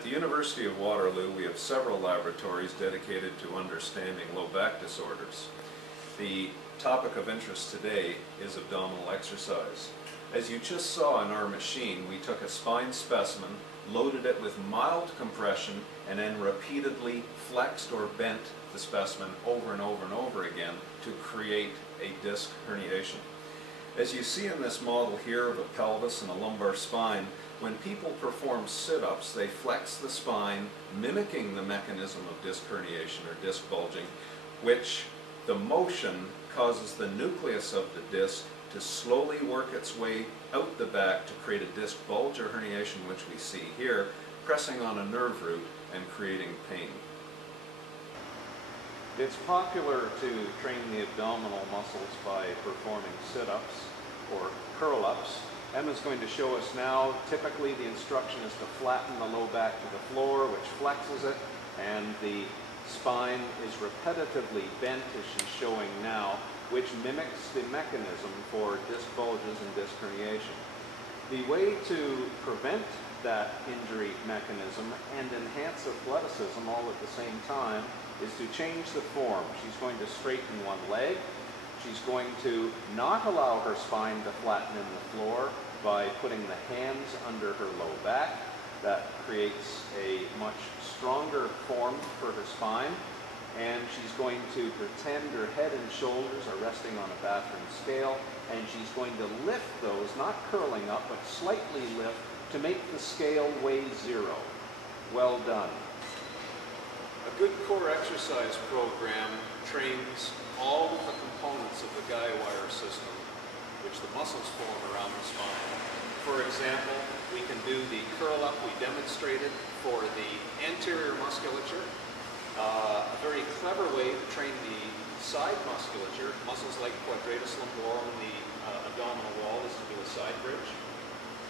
At the University of Waterloo, we have several laboratories dedicated to understanding low back disorders. The topic of interest today is abdominal exercise. As you just saw in our machine, we took a spine specimen, loaded it with mild compression, and then repeatedly flexed or bent the specimen over and over and over again to create a disc herniation. As you see in this model here of a pelvis and a lumbar spine, when people perform sit-ups, they flex the spine, mimicking the mechanism of disc herniation or disc bulging, which the motion causes the nucleus of the disc to slowly work its way out the back to create a disc bulge or herniation, which we see here, pressing on a nerve root and creating pain. It's popular to train the abdominal muscles by performing sit-ups or curl-ups. Emma's going to show us now, typically the instruction is to flatten the low back to the floor, which flexes it, and the spine is repetitively bent, as she's showing now, which mimics the mechanism for disc bulges and disc herniation. The way to prevent that injury mechanism and enhance athleticism all at the same time is to change the form. She's going to straighten one leg. She's going to not allow her spine to flatten in the floor by putting the hands under her low back. That creates a much stronger form for her spine. And she's going to pretend her head and shoulders are resting on a bathroom scale, and she's going to lift those, not curling up, but slightly lift to make the scale weigh 0. Well done. A good core exercise program trains all of the components of the guy wire system, which the muscles form around the spine. For example, we can do the curl up we demonstrated for the anterior musculature. A very clever way to train the side musculature, muscles like quadratus lumborum and the abdominal wall, is to do a side bridge.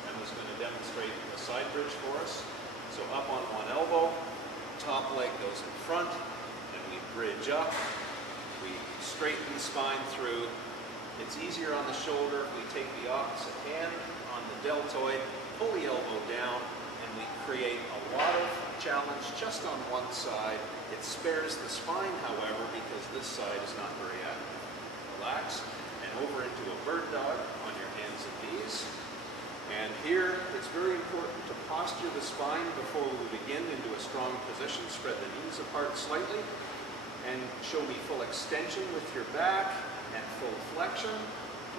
Emma's going to demonstrate a side bridge for us. So up on one elbow, top leg goes in front, and we bridge up. We straighten the spine through. It's easier on the shoulder if we take the opposite hand on the deltoid, pull the elbow down, and we create a lot of challenge just on one side. It spares the spine, however, because this side is not very active. Relax, and over into a bird dog on your hands and knees. And here, it's very important to posture the spine before we begin into a strong position. Spread the knees apart slightly, and show me full extension with your back and full flexion.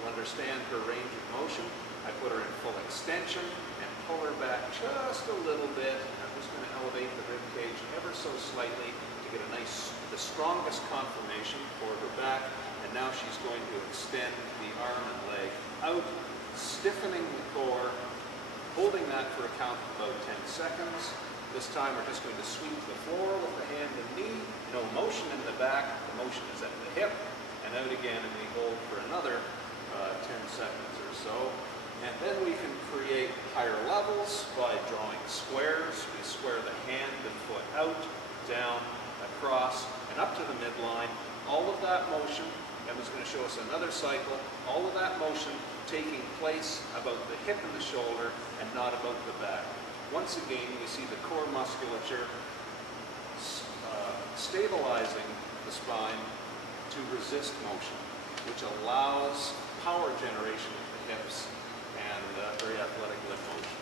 To understand her range of motion, I put her in full extension and pull her back just a little bit. I'm just going to elevate the rib cage ever so slightly to get the strongest conformation for her back. And now she's going to extend the arm and leg out, stiffening the core, holding that for a count of about 10 seconds. This time we're just going to sweep the floor with the hand and knee. No motion in the back, the motion is at the hip, and out again, and we hold for another 10 seconds or so. And then we can create higher levels by drawing squares. We square the hand and foot out, down, across, and up to the midline. All of that motion, Emma's going to show us another cycle, all of that motion taking place about the hip and the shoulder and not about the back. Once again, we see the core musculature stabilizing the spine to resist motion, which allows power generation of the hips and very athletic limb motion.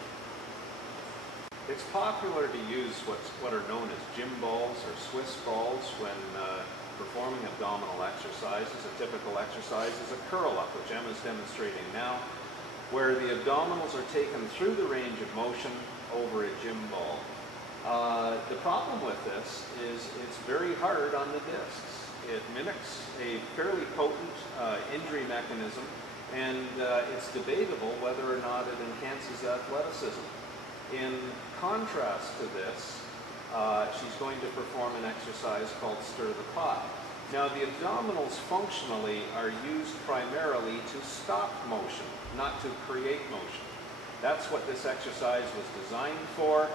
It's popular to use what are known as gym balls or Swiss balls when performing abdominal exercises. A typical exercise is a curl-up, which Emma's demonstrating now, where the abdominals are taken through the range of motion over a gym ball. The problem with this is it's very hard on the discs. It mimics a fairly potent injury mechanism, and it's debatable whether or not it enhances athleticism. In contrast to this, she's going to perform an exercise called stir the pot. Now, the abdominals functionally are used primarily to stop motion, not to create motion. That's what this exercise was designed for.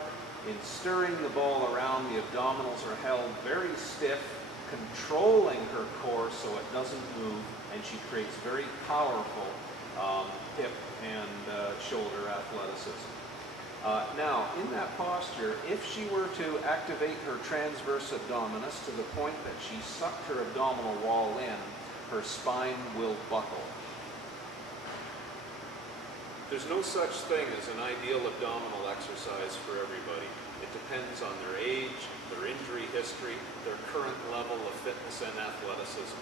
In stirring the ball around, the abdominals are held very stiff, controlling her core so it doesn't move, and she creates very powerful hip and shoulder athleticism. Now, in that posture, if she were to activate her transverse abdominis to the point that she sucked her abdominal wall in, her spine will buckle. There's no such thing as an ideal abdominal exercise for everybody. It depends on their age, their injury history, their current level of fitness and athleticism.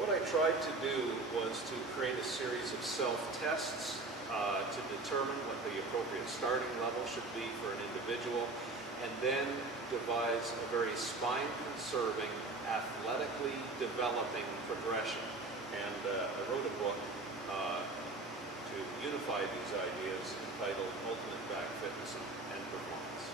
What I tried to do was to create a series of self-tests to determine what the appropriate starting level should be for an individual, and then devise a very spine-conserving, athletically developing progression. And I wrote a book to unify these ideas entitled Ultimate Back Fitness and Performance.